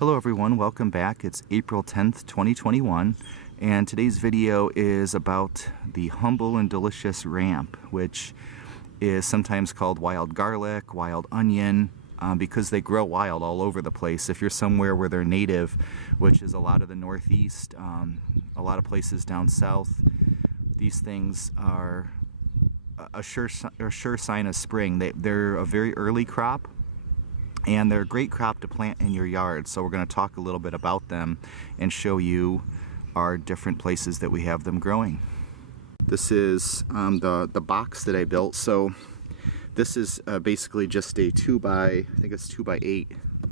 Hello everyone, welcome back. It's April 10th, 2021, and today's video is about the humble and delicious ramp, which is sometimes called wild garlic, wild onion, because they grow wild all over the place. If you're somewhere where they're native, which is a lot of the Northeast, a lot of places down south, these things are a sure sign of spring. They're a very early crop, and they're a great crop to plant in your yard. So we're going to talk a little bit about them and show you our different places that we have them growing. This is the box that I built. So this is basically just a 2x8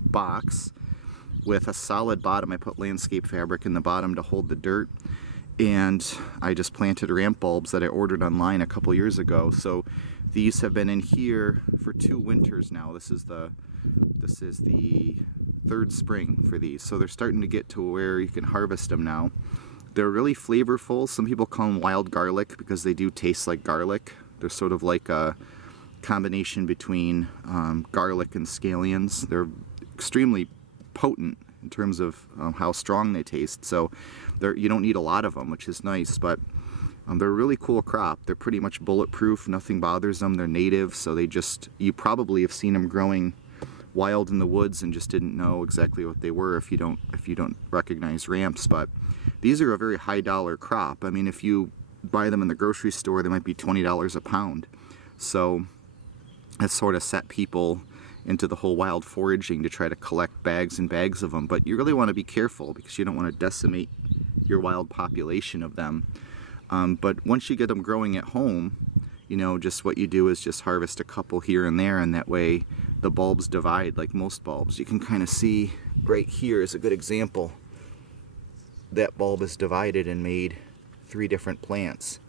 box with a solid bottom. I put landscape fabric in the bottom to hold the dirt, and I just planted ramp bulbs that I ordered online a couple years ago. So these have been in here for 2 winters now. This is the third spring for these, so they're starting to get to where you can harvest them now. They're really flavorful. Some people call them wild garlic because they do taste like garlic. They're sort of like a combination between garlic and scallions. They're extremely potent in terms of how strong they taste, so you don't need a lot of them, which is nice, but they're a really cool crop. They're pretty much bulletproof. Nothing bothers them. They're native, so you probably have seen them growing wild in the woods and just didn't know exactly what they were if you don't recognize ramps. But these are a very high dollar crop. I mean, if you buy them in the grocery store, they might be $20 a pound. So that sort of set people into the whole wild foraging to try to collect bags and bags of them. But you really want to be careful because you don't want to decimate your wild population of them. But once you get them growing at home, you know, just what you do is just harvest a couple here and there, and that way the bulbs divide like most bulbs. You can kind of see right here is a good example. That bulb is divided and made 3 different plants.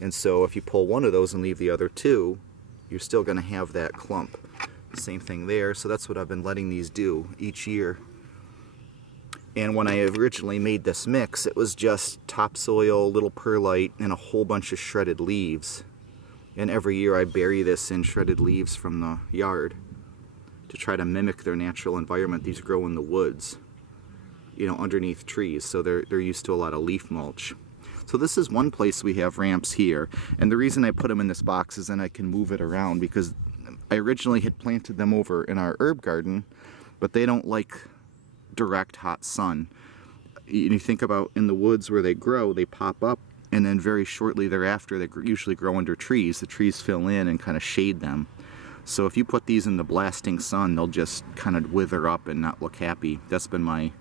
And so if you pull one of those and leave the other 2, you're still going to have that clump. Same thing there. So that's what I've been letting these do each year. And when I originally made this mix, it was just topsoil, little perlite, and a whole bunch of shredded leaves. And every year I bury this in shredded leaves from the yard to try to mimic their natural environment. These grow in the woods, you know, underneath trees, so they're used to a lot of leaf mulch. So this is one place we have ramps here, and the reason I put them in this box is then I can move it around, because I originally had planted them over in our herb garden, but they don't like direct hot sun. You think about in the woods where they grow, they pop up, and then very shortly thereafter they usually grow under trees. The trees fill in and kind of shade them. So if you put these in the blasting sun, they'll just kind of wither up and not look happy. That's been my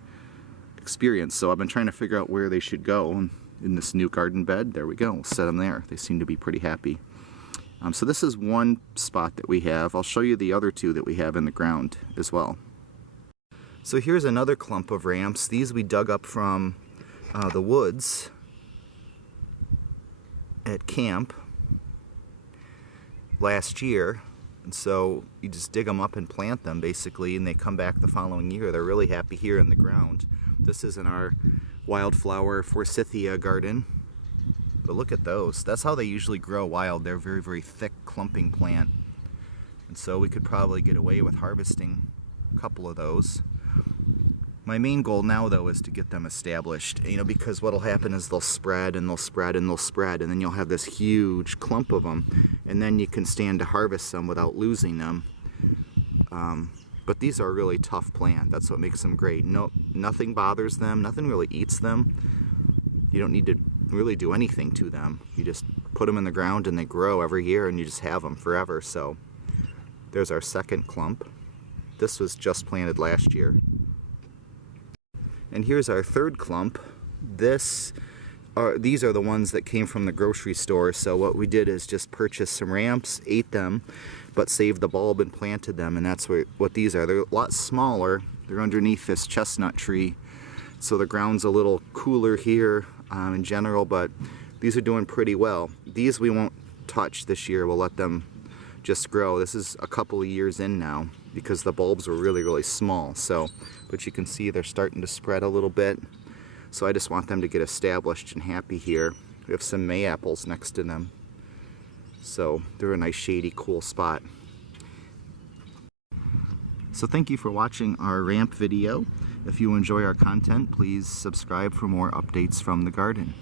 experience. So I've been trying to figure out where they should go. And in this new garden bed, there we go, set them there. They seem to be pretty happy. So this is one spot that we have. I'll show you the other 2 that we have in the ground as well. So here's another clump of ramps. These we dug up from the woods at camp last year, and so you just dig them up and plant them basically, and they come back the following year. They're really happy here in the ground. This is in our wildflower forsythia garden, but look at those. That's how they usually grow wild. They're very, very thick clumping plant, and so we could probably get away with harvesting a couple of those. My main goal now, though, is to get them established, you know, because what'll happen is they'll spread and they'll spread and they'll spread, and then you'll have this huge clump of them, and then you can stand to harvest them without losing them. But these are a really tough plant. That's what makes them great. Nothing bothers them. Nothing really eats them. You don't need to really do anything to them. You just put them in the ground and they grow every year, and you just have them forever. So there's our second clump. This was just planted last year. And here's our third clump. These are the ones that came from the grocery store. So what we did is just purchase some ramps, ate them, but saved the bulb and planted them, and that's what these are. They're a lot smaller. They're underneath this chestnut tree, so the ground's a little cooler here in general, but these are doing pretty well. These we won't touch this year. We'll let them just grow. This is a couple of years in now because the bulbs were really, really small. So, but you can see they're starting to spread a little bit. So I just want them to get established and happy here. We have some May apples next to them. So they're a nice shady, cool spot. So thank you for watching our ramp video. If you enjoy our content, please subscribe for more updates from the garden.